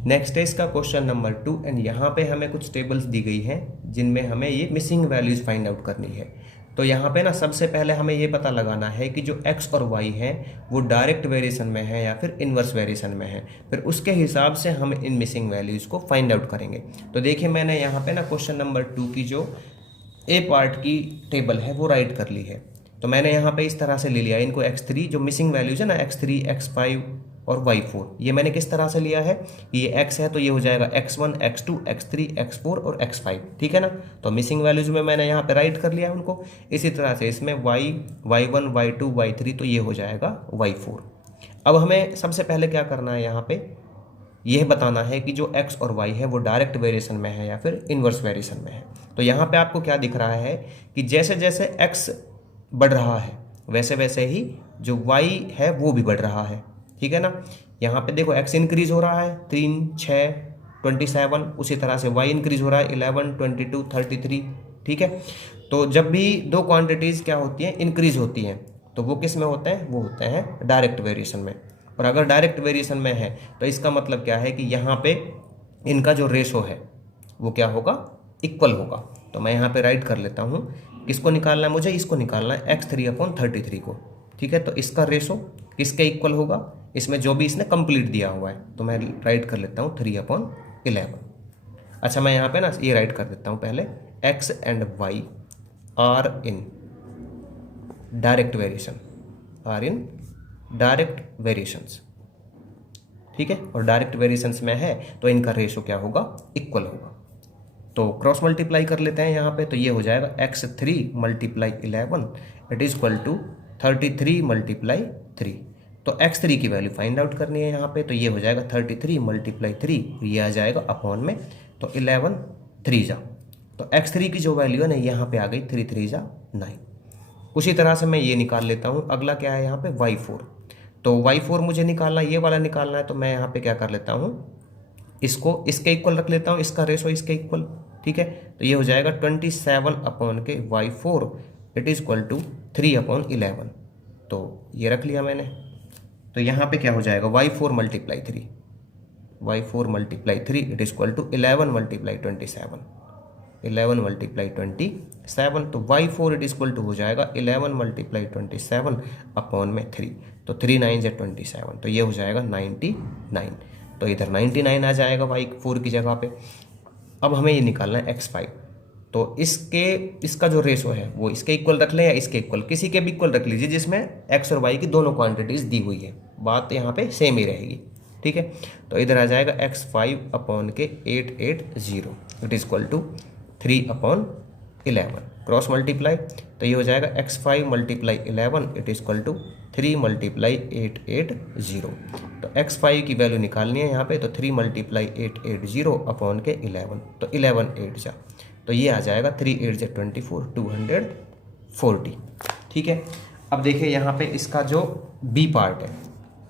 Next है इसका question number 2 and यहाँ पे हमें कुछ टेबल्स दी गई हैं जिनमें हमें ये मिसिंग वैल्यूज फाइंड आउट करनी है। तो यहाँ पे ना सबसे पहले हमें ये पता लगाना है कि जो x और y है वो डायरेक्ट वेरिएशन में है या फिर इन्वर्स वेरिएशन में है, फिर उसके हिसाब से हम इन मिसिंग वैल्यूज को फाइंड आउट करेंगे। तो देखिए मैंने यहाँ पे ना क्वेश्चन नंबर 2 की जो ए पार्ट की टेबल है वो राइट कर ली है। तो मैंने यहाँ पे इस तरह से ले लिया इनको x3 जो मिसिंग वैल्यूज है ना x3 x5 और y4, ये मैंने किस तरह से लिया है, ये x है तो ये हो जाएगा x1 x2 x3 x4 और x5, ठीक है ना। तो मिसिंग वैल्यूज में मैंने यहाँ पे राइट कर लिया उनको। इसी तरह से इसमें y y1 y2 y3 तो ये हो जाएगा y4। अब हमें सबसे पहले क्या करना है, यहाँ पे यह बताना है कि जो x और y है वो डायरेक्ट वेरिएशन में है या फिर इन्वर्स वेरिएशन में है। तो यहाँ पे आपको क्या दिख रहा है कि जैसे जैसे x बढ़ रहा है वैसे वैसे ही जो y है वो भी बढ़ रहा है, ठीक है ना। यहाँ पे देखो x इंक्रीज हो रहा है 3 6 27, उसी तरह से y इंक्रीज हो रहा है 11 22 33, ठीक है। तो जब भी दो क्वांटिटीज़ क्या होती हैं, इंक्रीज होती हैं, तो वो किस में होते हैं, वो होते हैं डायरेक्ट वेरिएशन में। और अगर डायरेक्ट वेरिएशन में है तो इसका मतलब क्या है कि यहाँ पे इनका जो रेशो है वो क्या होगा, इक्वल होगा। तो मैं यहाँ पे राइट कर लेता हूँ, किसको निकालना है मुझे, इसको निकालना है x3/33 को, ठीक है। तो इसका रेशो किसके इक्वल होगा, इसमें जो भी इसने कंप्लीट दिया हुआ है, तो मैं राइट कर लेता हूँ 3/11। अच्छा मैं यहाँ पे ना ये राइट कर देता हूँ पहले, x and y are in direct variations, ठीक है। और डायरेक्ट वेरिएशंस में है तो इनका रेशो क्या होगा, इक्वल होगा। तो क्रॉस मल्टीप्लाई कर लेते हैं यहाँ पे, तो ये हो जाएगा x3 × 11 it is equal to 33 × 3। तो x3 की वैल्यू फाइंड आउट करनी है यहाँ पे, तो ये हो जाएगा 33 × 3, ये आ जाएगा अपॉन में, तो 11 3 जा, तो x3 की जो वैल्यू है ना यहाँ पे आ गई 3 3 जा 9। उसी तरह से मैं ये निकाल लेता हूँ। अगला क्या है यहाँ पे y4, तो y4 मुझे निकालना, ये वाला निकालना है। तो मैं यहाँ पे क्या कर लेता हूँ, इसको इसके इक्वल रख लेता हूँ, इसका रेशो इसके इक्वल, ठीक है। तो ये हो जाएगा 27/y4 it is equal to 3/11। तो ये रख लिया मैंने। तो यहाँ पे क्या हो जाएगा y4 × 3 it is equal to 11 × 27, 11 × 27, तो y4 it is equal to हो जाएगा 11 × 27 अपॉन में 3, तो 3 9 × 27, तो ये हो जाएगा 99। तो इधर 99 आ जाएगा y4 की जगह पे। अब हमें ये निकालना है x5, तो इसका जो रेशो है वो इसके इक्वल रख लें या इसके इक्वल, किसी के भी इक्वल रख लीजिए जिसमें x और y की दोनों क्वांटिटीज़ दी हुई है, बात यहाँ पे सेम ही रहेगी, ठीक है। तो इधर आ जाएगा x5/880 it is equal to 3/11, cross multiply, तो ये हो जाएगा x5 × 11 it is equal to 3 × 880। तो x5 की वैल्यू निकालनी है यहाँ पे, तो 3 × 880 अपॉन के 11, तो 11 8 जा, तो ये आ जाएगा 3 8 जा 24 240, ठीक है। अब देखिए यहाँ पे इसका जो बी पार्ट है,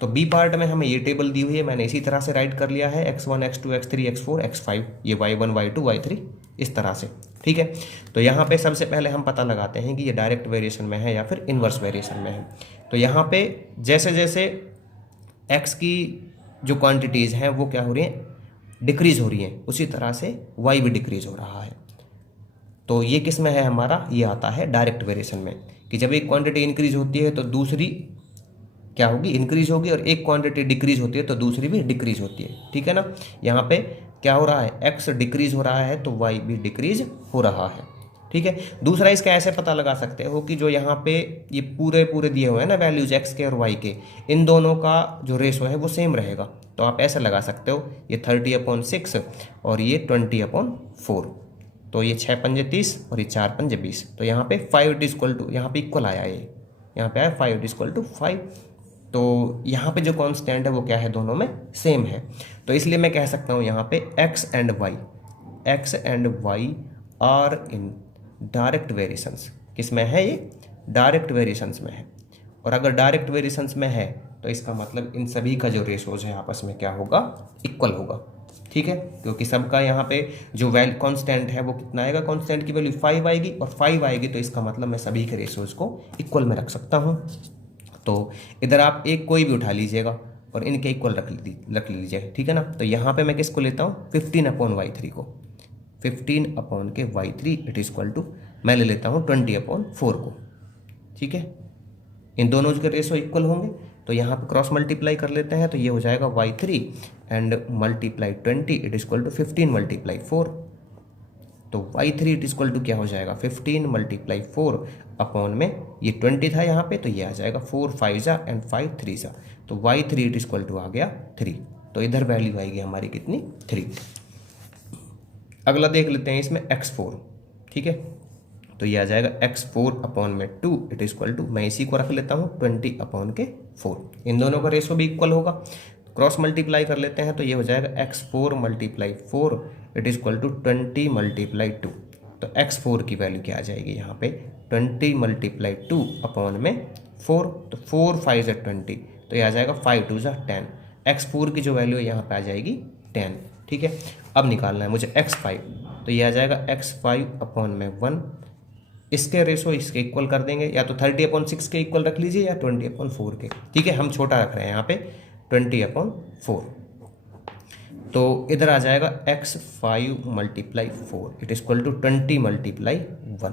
तो बी पार्ट में हमें ये टेबल दी हुई है, मैंने इसी तरह से राइट कर लिया है x1 x2 x3 x4 x5, ये y1 y2 y3 इस तरह से, ठीक है। तो यहाँ पे सबसे पहले हम पता लगाते हैं कि ये डायरेक्ट वेरिएशन में है या फिर इन्वर्स वेरिएशन में है। तो यहाँ पे जैसे जैसे x की जो क्वांटिटीज़ हैं वो क्या हो रही हैं, डिक्रीज हो रही हैं, उसी तरह से y भी डिक्रीज हो रहा है। तो ये किस में है हमारा, ये आता है डायरेक्ट वेरिएशन में, कि जब एक क्वांटिटी इंक्रीज होती है तो दूसरी क्या होगी, इंक्रीज होगी, और एक क्वांटिटी डिक्रीज होती है तो दूसरी भी डिक्रीज होती है, ठीक है ना। यहाँ पे क्या हो रहा है, x डिक्रीज हो रहा है तो y भी डिक्रीज हो रहा है, ठीक है। दूसरा इसका ऐसे पता लगा सकते हो कि जो यहाँ पे ये पूरे दिए हुए हैं ना वैल्यूज x के और y के, इन दोनों का जो रेशो है वो सेम रहेगा। तो आप ऐसे लगा सकते हो, ये 30/6 और ये 20/4, तो ये 6 पंजे 30 और ये 4 पंजे 20, तो यहाँ पे 5 इज इक्वल टू, यहाँ पे इक्वल आया, ये यहाँ पे आया 5 इज इक्वल टू 5। तो यहाँ पे जो कांस्टेंट है वो क्या है, दोनों में सेम है। तो इसलिए मैं कह सकता हूँ यहाँ पे x and y are in direct variations, किस में है, ये डायरेक्ट वेरिएशंस में है। और अगर डायरेक्ट वेरिएशंस में है तो इसका मतलब इन सभी का जो रेशोज है आपस में क्या होगा, इक्वल होगा, ठीक है। क्योंकि सबका यहाँ पे जो वैल्यू कांस्टेंट है वो कितना आएगा, कांस्टेंट की वैल्यू 5 आएगी, और 5 आएगी तो इसका मतलब मैं सभी के रेशोज को इक्वल में रख सकता हूँ। तो इधर आप एक कोई भी उठा लीजिएगा, और इनके इक्वल रख लीजिए, ठीक है ना। तो यहाँ पे मैं किसको लेता हूँ 15/y3 को, 15/y3 it is equal to मैं ले लेता हूँ 20/4 को, ठीक है। इन दोनों के रेशो इक्वल होंगे तो यहाँ पे क्रॉस मल्टीप्लाई कर लेते हैं, तो ये हो जाएगा y3 and multiply 20 it is equal to 15/4। तो y3 it is equal to क्या हो जाएगा 15/4 अपॉन में ये 20 था यहाँ पे, तो ये आ जाएगा 4 5 जा एंड 5 3 जा, तो y3 it is equal to आ गया 3। तो इधर वैल्यू आएगी हमारी कितनी 3। अगला देख लेते हैं इसमें x4, ठीक है। तो ये आ जाएगा x4 अपॉन में 2 इट इज इक्वल टू मैं इसी को रख लेता हूँ 20/4। इन दोनों का रेशो भी इक्वल होगा, क्रॉस मल्टीप्लाई कर लेते हैं तो ये हो जाएगा x4/4 it is equal to 20/2। तो x4 की वैल्यू क्या आ जाएगी यहाँ पे 20/2 अपॉन में 4, तो 4 5 जा 20, तो ये आ जाएगा 5 2 जा 10। x4 की जो वैल्यू है यहाँ पे आ जाएगी 10, ठीक है। अब निकालना है मुझे x5, तो ये आ जाएगा x5 अपॉन में 1, इसके रेशो इसके इक्वल कर देंगे, या तो 30/6 के इक्वल रख लीजिए या 20/4 के, ठीक है। हम छोटा रख रहे हैं यहाँ पे 20/4। तो इधर आ जाएगा x5/4 it is equal to 20/1।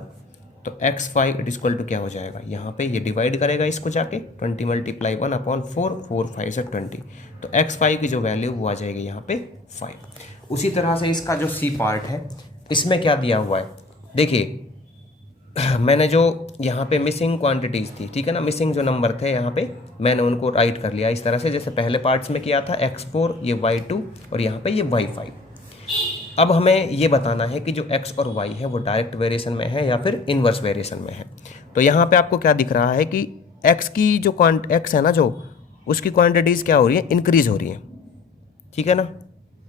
तो x5 it is equal to क्या हो जाएगा यहाँ पे, ये डिवाइड करेगा इसको जाके 20/1/4, 4 5 से 20, तो x5 की जो वैल्यू वो आ जाएगी यहाँ पे 5। उसी तरह से इसका जो सी पार्ट है इसमें क्या दिया हुआ है, देखिए मैंने जो यहाँ पे मिसिंग क्वांटिटीज़ थी, ठीक है ना, मिसिंग जो नंबर थे यहाँ पे मैंने उनको राइट कर लिया इस तरह से जैसे पहले पार्ट्स में किया था, x4 ये y2 और यहाँ पे ये y5। अब हमें ये बताना है कि जो x और y है वो डायरेक्ट वेरिएशन में है या फिर इन्वर्स वेरिएशन में है। तो यहाँ पे आपको क्या दिख रहा है कि x की जो x है ना, जो उसकी क्वांटिटीज़ क्या हो रही है, इंक्रीज हो रही है, ठीक है ना।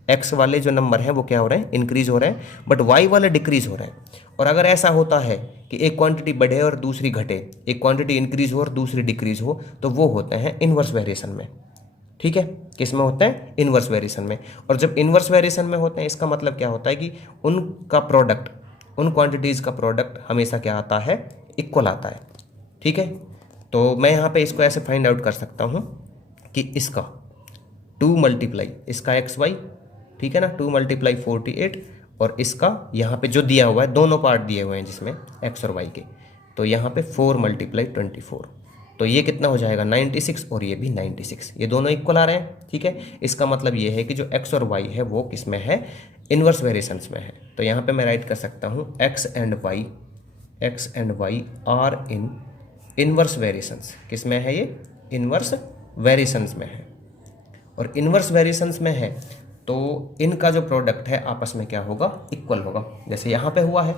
x वाले जो नंबर हैं वो क्या हो रहे हैं, इंक्रीज हो रहे हैं, बट y वाले डिक्रीज हो रहे हैं। और अगर ऐसा होता है कि एक क्वांटिटी बढ़े और दूसरी घटे, एक क्वांटिटी इंक्रीज हो और दूसरी डिक्रीज हो, तो वो होते हैं इन्वर्स वेरिएशन में, ठीक है। किस में होते हैं, इन्वर्स वेरिएशन में। और जब इन्वर्स वेरिएशन में होते हैं इसका मतलब क्या होता है कि उनका प्रोडक्ट, उन क्वांटिटीज़ का प्रोडक्ट हमेशा क्या आता है, इक्वल आता है, ठीक है। तो मैं यहाँ पे इसको ऐसे फाइंड आउट कर सकता हूँ कि इसका 2 मल्टीप्लाई इसका XY, ठीक है ना, 2 मल्टीप्लाई 48, और इसका यहाँ पे जो दिया हुआ है दोनों पार्ट दिए हुए हैं जिसमें x और y के, तो यहाँ पे 4 मल्टीप्लाई 24, तो ये कितना हो जाएगा 96 और ये भी 96, ये दोनों इक्वल आ रहे हैं, ठीक है। इसका मतलब ये है कि जो x और y है वो किस में है, इन्वर्स वेरिएशंस में है। तो यहाँ पे मैं राइट कर सकता हूँ x and y are in inverse variations. किस में है ये, इन्वर्स वेरिएशंस में है। और इन्वर्स वेरिएशंस में है तो इनका जो प्रोडक्ट है आपस में क्या होगा, इक्वल होगा, जैसे यहाँ पे हुआ है,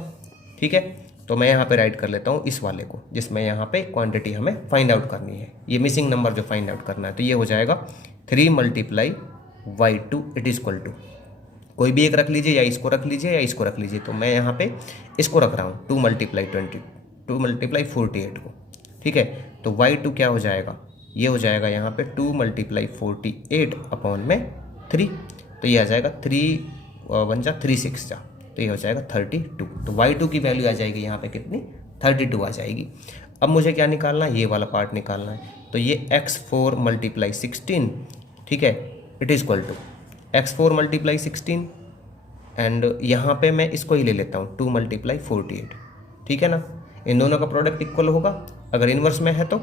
ठीक है। तो मैं यहाँ पे राइट कर लेता हूँ इस वाले को जिसमें यहाँ पे क्वांटिटी हमें फाइंड आउट करनी है, ये मिसिंग नंबर जो फाइंड आउट करना है। तो ये हो जाएगा 3 multiply y2 it is equal to, कोई भी एक रख लीजिए या इसको रख लीजिए या इसको रख लीजिए, तो मैं यहाँ पे इसको रख रहा हूँ 2 मल्टीप्लाई 48 को, ठीक है। तो y2 क्या हो जाएगा, ये हो जाएगा यहाँ पे 2 मल्टीप्लाई 48 अपॉन में 3, तो ये आ जाएगा 3 1 जा 3 6 जा, तो ये हो जाएगा 32। तो y2 की वैल्यू आ जाएगी यहाँ पे कितनी, 32 आ जाएगी। अब मुझे क्या निकालना है, ये वाला पार्ट निकालना है। तो ये x4 मल्टीप्लाई 16, ठीक है, it is equal to x4 multiply 16, and यहाँ पे मैं इसको ही ले लेता हूँ 2 मल्टीप्लाई 48, ठीक है ना। इन दोनों का प्रोडक्ट इक्वल होगा अगर इन्वर्स में है तो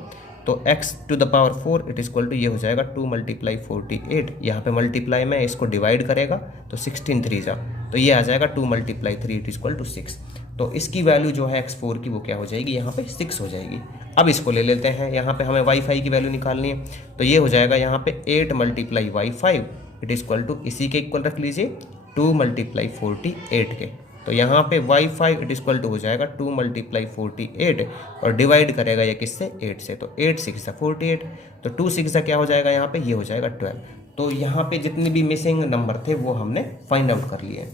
x to the power 4 it is equal to, ये हो जाएगा 2 मल्टीप्लाई 48, यहाँ पे मल्टीप्लाई में इसको डिवाइड करेगा तो 16 3 जा, तो ये आ जाएगा 2 multiply 3 it is equal to 6। तो इसकी वैल्यू जो है x4 की वो क्या हो जाएगी, यहाँ पे 6 हो जाएगी। अब इसको ले लेते हैं, यहाँ पे हमें y5 की वैल्यू निकालनी है, तो ये हो जाएगा यहाँ पे 8 multiply y5 it is equal to, इसी के इक्वल रख लीजिए 2 मल्टीप्लाई 48 के, तो यहाँ पे y5 it is equal to हो जाएगा 2 मल्टीप्लाई 48 और डिवाइड करेगा ये किससे, 8 से, तो 8 6 जा 48, तो 2 6 जा क्या हो जाएगा यहाँ पे, ये हो जाएगा 12। तो यहाँ पे जितने भी मिसिंग नंबर थे वो हमने फाइंड आउट कर लिए।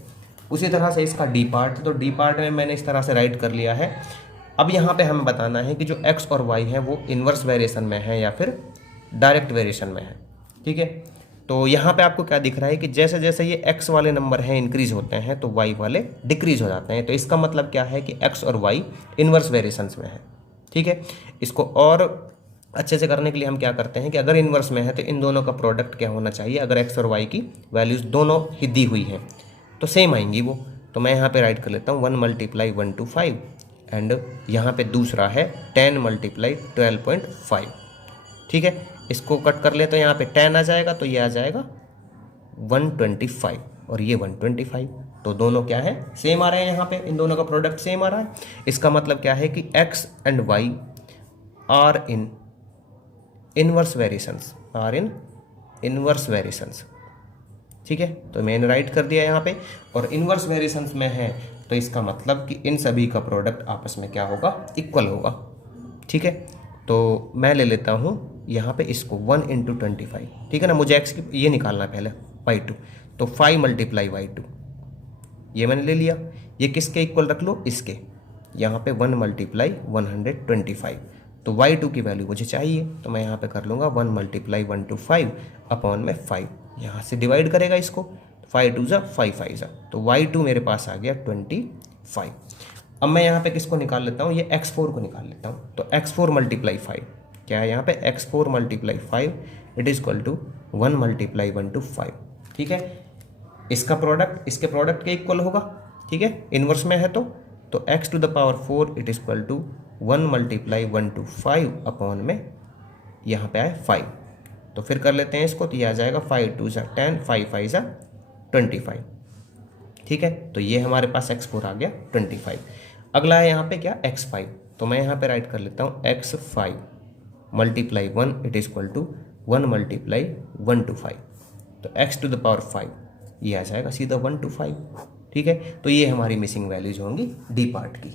उसी तरह से इसका डी पार्ट, तो डी पार्ट में मैंने इस तरह से राइट कर लिया है। अब यहाँ पे हमें बताना है कि जो x और y है वो इन्वर्स वेरिएशन में है या फिर डायरेक्ट वेरिएशन में है, ठीक है। तो यहाँ पे आपको क्या दिख रहा है कि जैसे जैसे ये x वाले नंबर हैं इंक्रीज होते हैं तो y वाले डिक्रीज हो जाते हैं। तो इसका मतलब क्या है कि x और y इन्वर्स वेरिएशंस में है, ठीक है। इसको और अच्छे से करने के लिए हम क्या करते हैं कि अगर इन्वर्स में है तो इन दोनों का प्रोडक्ट क्या होना चाहिए, अगर एक्स और वाई की वैल्यूज़ दोनों ही दी हुई हैं तो सेम आएंगी वो। तो मैं यहाँ पे राइट कर लेता हूँ 1 मल्टीप्लाई 1 to 5 एंड यहाँ पे दूसरा है 10 मल्टीप्लाई 12.5। ठीक है, इसको कट कर ले तो यहाँ पे 10 आ जाएगा, तो ये आ जाएगा 125 और ये 125। तो दोनों क्या है, सेम आ रहे हैं, यहाँ पे इन दोनों का प्रोडक्ट सेम आ रहा है। इसका मतलब क्या है कि x and y are in inverse variations, ठीक है। तो मैंने राइट कर दिया यहाँ पे, और इनवर्स वेरिएशंस में है तो इसका मतलब कि इन सभी का प्रोडक्ट आपस में क्या होगा, इक्वल होगा। ठीक है, तो मैं ले लेता हूँ यहाँ पे इसको 1 into 25, ठीक है ना। मुझे x की ये निकालना है पहले y2, तो 5 मल्टीप्लाई y2 ये मैंने ले लिया। ये किसके इक्वल रख लो, इसके। यहाँ पे 1 मल्टीप्लाई 125, तो y2 की वैल्यू मुझे चाहिए, तो मैं यहाँ पे कर लूँगा 1 मल्टीप्लाई 1 to 5 अपॉन में 5, यहाँ से डिवाइड करेगा इसको, 5 2 5 5 तो y2 मेरे पास आ गया 25। अब मैं यहाँ पे किसको निकाल लेता हूँ, ये x4 को निकाल लेता हूँ। तो x4 मल्टीप्लाई 5 क्या है, यहाँ पे x4 multiply 5 it is equal to 1 multiply 1 to 5। ठीक है, इसका प्रोडक्ट इसके प्रोडक्ट के इक्वल होगा। ठीक है, इनवर्स में है तो x to the power 4 it is equal to 1 multiply 1 to 5 upon में यहाँ पे आए 5। तो फिर कर लेते हैं इसको, तो ये आ जाएगा 5 2 10 5 5 25। ठीक है, तो ये हमारे पास x4 आ गया 25। अगला है यहाँ पे क्या, x5। तो मैं यहाँ पे राइट कर लेता हूँ x5 multiply 1 it is equal to 1 multiply 1 to 5, तो x to the power 5 ये आ जाएगा सीधा 1 to 5। ठीक है, तो ये हमारी मिसिंग वैल्यूज होंगी डी पार्ट की।